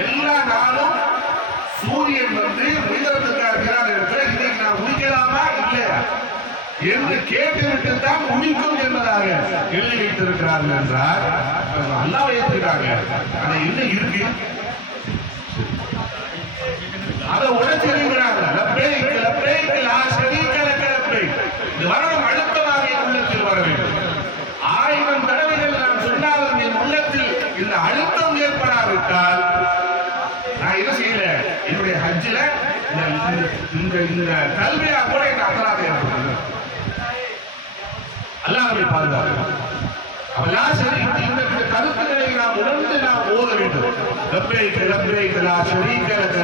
எல்லா நாளும் சூரியன் வந்து உயிரிழந்துக்காக இருக்கிற இன்னைக்கு நான் உயிக்கலாமா இல்லையா? என்று கேட்டுவிட்டு தான் உதிக்கும் என்பதாக எழுதி வைத்திருக்கிறார்கள் என்றால் அல்லா வைத்திருக்காங்க ஆனா என்ன இருக்கு அதை உடைச்சிருக்கிறாங்க லப்பேக் லப்பேக் லா ஷரீக லக லப்பேக் இது வரணும் அழுத்தமாக என் உள்ளத்தில் வர வேண்டும் ஆயிரம் தடவைகள் நான் சொன்னாலும் என் உள்ளத்தில் இந்த அழுத்தம் ஏற்படாவிட்டால் நான் என்ன செய்யல? என்னுடைய ஹஜ்ஜில் இந்த இந்த கல்வியா கூட இந்த அபராதம் அல்லாஹ் நம்மை பாதுகாக்கும் சரி இந்த கருத்துக்களை நாம் உணர்ந்து நாம் ஓத வேண்டும். லப்பைக் லப்பைக் லா ஷரீக லக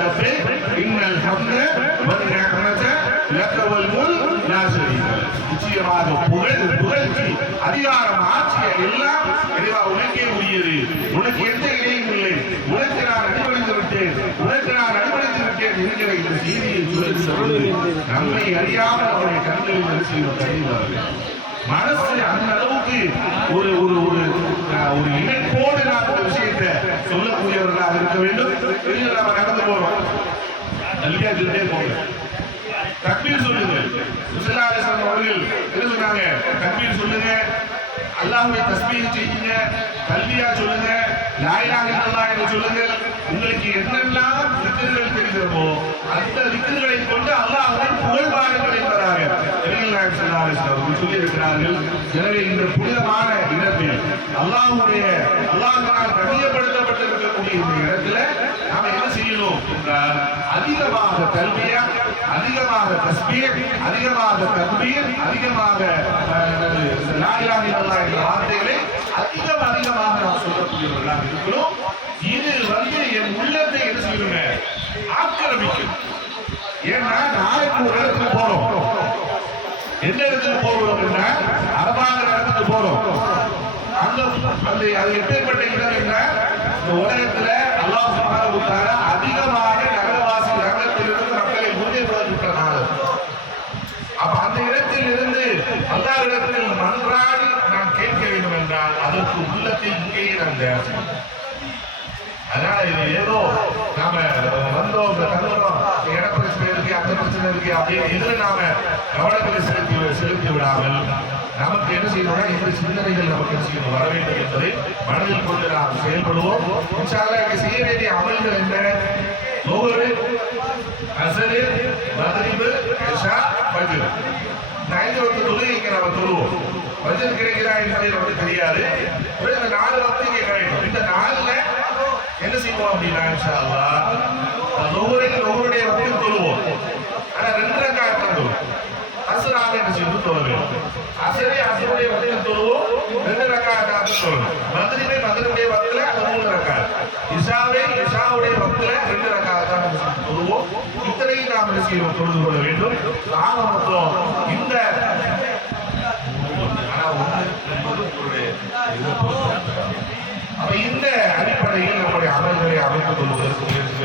இன்னல் ஹம்த வல் நிஅமத லக வல் லா ஷரீக. நிச்சயமாக புகழ் புகழ்ச்சி. அதிகாரம் ஆட்சி எல்லாம் இறைவா உனக்கே உரியது. உனக்கு எந்த இடையும் இல்லை. உனக்கு நான் அடிபணிந்து விட்டேன். உனக்கு நான் அடிபணிந்து விட்டேன் என்கிற இந்த செய்தியை சொல்லி சொல்வது நம்மை அறியாமல் அவருடைய கண்களில் நரிசியும் கழிவார்கள் மனசு அந்த அளவுக்கு ஒரு ஒரு ஒரு ஒரு இணைப்போடு நாம் இந்த விஷயத்தை சொல்லக்கூடியவர்களாக இருக்க வேண்டும். வெளியில நாம நடந்து போறோம். கல்வியா சொல்லிட்டே போங்க. தப்பி சொல்லுங்க. என்ன தக்பீர் சொல்லுங்க. அல்லாஹ்வை தஸ்பீஹ் செய்யுங்க. கல்வியா சொல்லுங்க. லாயிலாக இல்லல்லாஹ் என்று சொல்லுங்கள். உங்களுக்கு என்னெல்லாம் திக்கர்கள் தெரிகிறதோ அந்த திக்கர்களை கொண்டு அல்லாஹ்வை புகழ் பாருங்கள் என்பதாக நபிகள் நாயகம் அவர்கள் சொல்லியிருக்கிறார்கள் எனவே இந்த புனிதமான இடத்தில் அல்லாஹ்வுடைய அல்லாஹ்வினால் கண்ணியப்படுத்தப்பட்டிருக்கக்கூடிய இந்த இடத்துல நாம என்ன செய்யணும் என்றால் அதிகமாக கல்வியா அதிகமாக தஸ்பீர் அதிகமாக தக்பீர் அதிகமாக அஹ், லா என்ற வார்த்தைகளை அதிகம் அதிகமாக நாம் சொல்லக்கூடியவர்களாக இருக்கிறோம் இது வந்து என் உள்ளத்தை என்ன செய்யுங்க ஆக்கிரமிக்கும் ஏன்னா நாளைக்கு ஒரு இடத்துக்கு போறோம் எந்த இடத்துக்கு போறோம் அப்படின்னா அரபாங்கிற இடத்துக்கு போறோம் அந்த அந்த அது எப்பேற்பட்ட இடம் என்ன இந்த உலகத்துல அல்லாஹ் சுப்ஹானஹு அதிகமாக நகரவாசி நகரத்திலிருந்து மக்களை முன்னே விட்ட நாள் அப்ப அந்த இடத்தில் இருந்து அல்லா இடத்தில் நன்றாடி நாம் கேட்க வேண்டும் என்றால் அதற்கு உள்ளத்தை இங்கேயே நாம் தேவை அதனால இது ஏதோ நாம வந்தோம் இருக்கு அந்த அப்படின்னு இதுல நாம கவனங்களை செலுத்தி செலுத்தி விடாமல் நமக்கு என்ன செய்யணும்னா இந்த சிந்தனைகள் நமக்கு என்ன செய்யணும்? வர வேண்டும் என்பதை மனதில் கொண்டு நாம் செயல்படுவோம். இன்ஷால்லா செய்ய வேண்டிய அமல்கள் என்ன? ஒவ்வொரு அசரு மகரிபு இஷா ஃபஜ்ர். இந்த ஐந்து வக்து தொழுகை இங்க நம்ம தொழுவோம். ஃபஜ்ர் கிடைக்கிறா என்பதை நமக்கு தெரியாது. ஒரு இந்த நாலு வக்து இங்கே கிடைக்கும் இந்த நாலுல என்ன செய்வோம் அப்படின்னா இன்ஷா அல்லாஹ் ஒவ்வொரு ஒவ்வொருடைய வக்தில் தொழுவோம். ஆனா ரெண்டு ரக்காத் தொழுவோம் அசராக என்ன செய்யணும் தொழ வேண்டும் அசரே அசருடைய வக்தில் தொழுவோம். ரெண்டு ரக்காத்தாக தொழணும் மகரிபை மதுரையுடைய வக்தில அது மூணு ரக்காத் இஷாவை இஷாவுடைய ரெண்டு ரக்காத்தாக தொழுவோம். இத்தனையும் நாம் செய்வோம் தொழுது கொள்ள வேண்டும். ஆக மொத்தம் இந்த அப்ப இந்த அடிப்படையில் நம்முடைய அமல்களை அமைத்துக் கொள்வதற்கு முயற்சி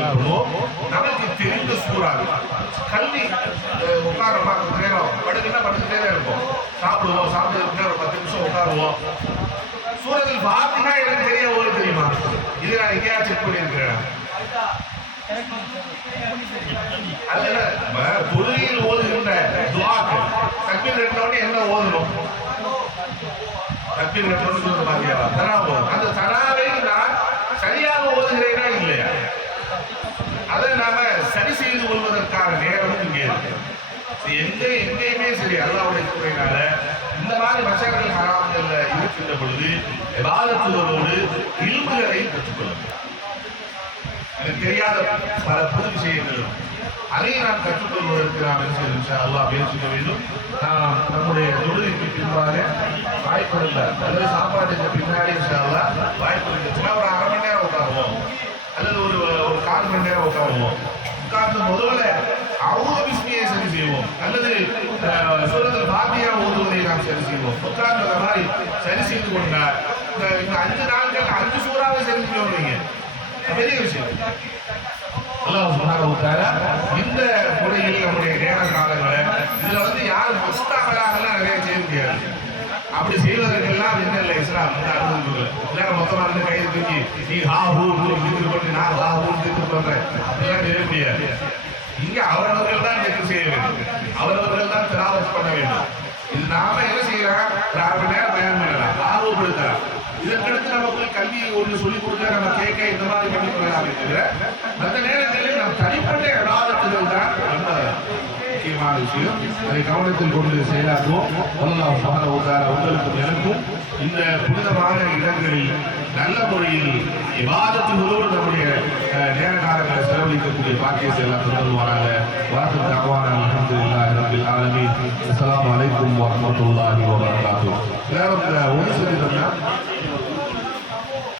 நமக்கு தெரிந்த சூறாவில் கல்வி உட்கார உட்காரமா கொஞ்ச நேரம். படுக்குன்னா படுத்துட்டே தான் இருக்கும் சாப்பிடுவோம் சாப்பிட்டு ஒரு பத்து நிமிஷம் உட்காருவோம். சூரத்தில் பார்த்தீங்கன்னா எனக்கு தெரிய ஓட தெரியுமா? இது நான் எங்கேயா செக் பண்ணியிருக்கிறேன். அதுல நம்ம ஓதுகின்ற துவாக்கள். தக்பீர் கட்டினோடனே என்ன ஓதணும்? தக்பீர் கட்டணும்னு பாத்தியா தரா அந்த தராவை நான் சரியாக ஓதுகிறேனா இல்லையா? அதை நான் சரி கொள்வதற்கான நேரம் இங்கே இருக்கு. இது எங்கேயுமே சரி அல்லாவுடைய துறையினால இந்த மாதிரி மசகர்கள் ஹராம்கள்ல இருக்கின்ற பொழுது வாதத்துகளோடு இல்முகளை கற்றுக்கொள்ளும் எனக்கு தெரியாத பல புது விஷயங்கள். அதை நாம் கற்றுக்கொள்வதற்கு நாம் என்ன செய்யணும்? இன்ஷா அல்லாஹ் முயற்சிக்க வேண்டும். நாம் நம்முடைய தொழிலுக்கு பின்பாக வாய்ப்பு இல்லை அல்லது சாப்பாட்டுக்கு பின்னாடி இன்ஷா வாய்ப்பு இருந்துச்சுன்னா ஒரு அரை மணி நேரம் உட்காருவோம். அல்லது ஒரு ஒரு கால் மணி நேரம் உட்காருவோம். உட்கார்ந்து முதல்ல அவங்க பிஸ்மியை சரி செய்வோம் அல்லது சூரத்தில் பாத்தியா ஓதுவதை நாம் சரி செய்வோம் உட்கார்ந்து அந்த மாதிரி சரி செய்து கொண்டா இந்த அஞ்சு நாட்கள் அஞ்சு சூறாவை சரி செய்வோம் நீங்க பெரிய விஷயம் அல்லாஹ் சுப்ஹானஹு வ தஆலா இந்த முறையில் நம்முடைய நேர காலங்களை இதுல வந்து யாரும் முஸ்தாமலாகலாம் நிறைய செய்ய முடியாது அப்படி செய்வதற்கெல்லாம் என்ன இல்லை இஸ்லாம் வந்து அனுமதி இல்லை மொத்தமா இருந்து கைது தூக்கி நீ ஹா ஹூ திக்கு பண்ணி நான் ஹா ஹூ திக்கு பண்றேன் அப்படிலாம் செய்ய இங்க அவரவர்கள் தான் திக்கு செய்ய வேண்டும்? அவரவர்கள் தான் திராவத் பண்ண வேண்டும். இது நாம என்ன செய்யலாம்? ஒரு நேரம் பயன் பண்ணலாம். ஆர்வப்படுத்தலாம் இதற்கடுத்து நம்ம போய் கல்வி ஒன்று சொல்லிக் கொடுக்க நம்ம கேட்க இந்த மாதிரி பண்ணி கொள்ளலாம் தவிர மற்ற நேரங்களில் நம் தனிப்பட்ட விவாதத்துகள் தான் முக்கியமான விஷயம். அதை கவனத்தில் கொண்டு செயலாற்றுவோம். அல்லாஹ் சுப்ஹானஹு வ உங்களுக்கும் எனக்கும் இந்த புனிதமான இடங்களில் நல்ல முறையில் விவாதத்தினோடு நம்முடைய நேர காலங்களை செலவழிக்கக்கூடிய பாக்கியத்தை எல்லாம் தொடர்வாராக வரத்து தகவான அல்ஹம்துலில்லாஹி ரப்பில் ஆலமீன். அஸ்ஸலாமு அலைக்கும் வரஹ்மத்துல்லாஹி வபரகாத்துஹு. எல்லாரும் இந்த ஒன்று சொல்லிட்டோம்னா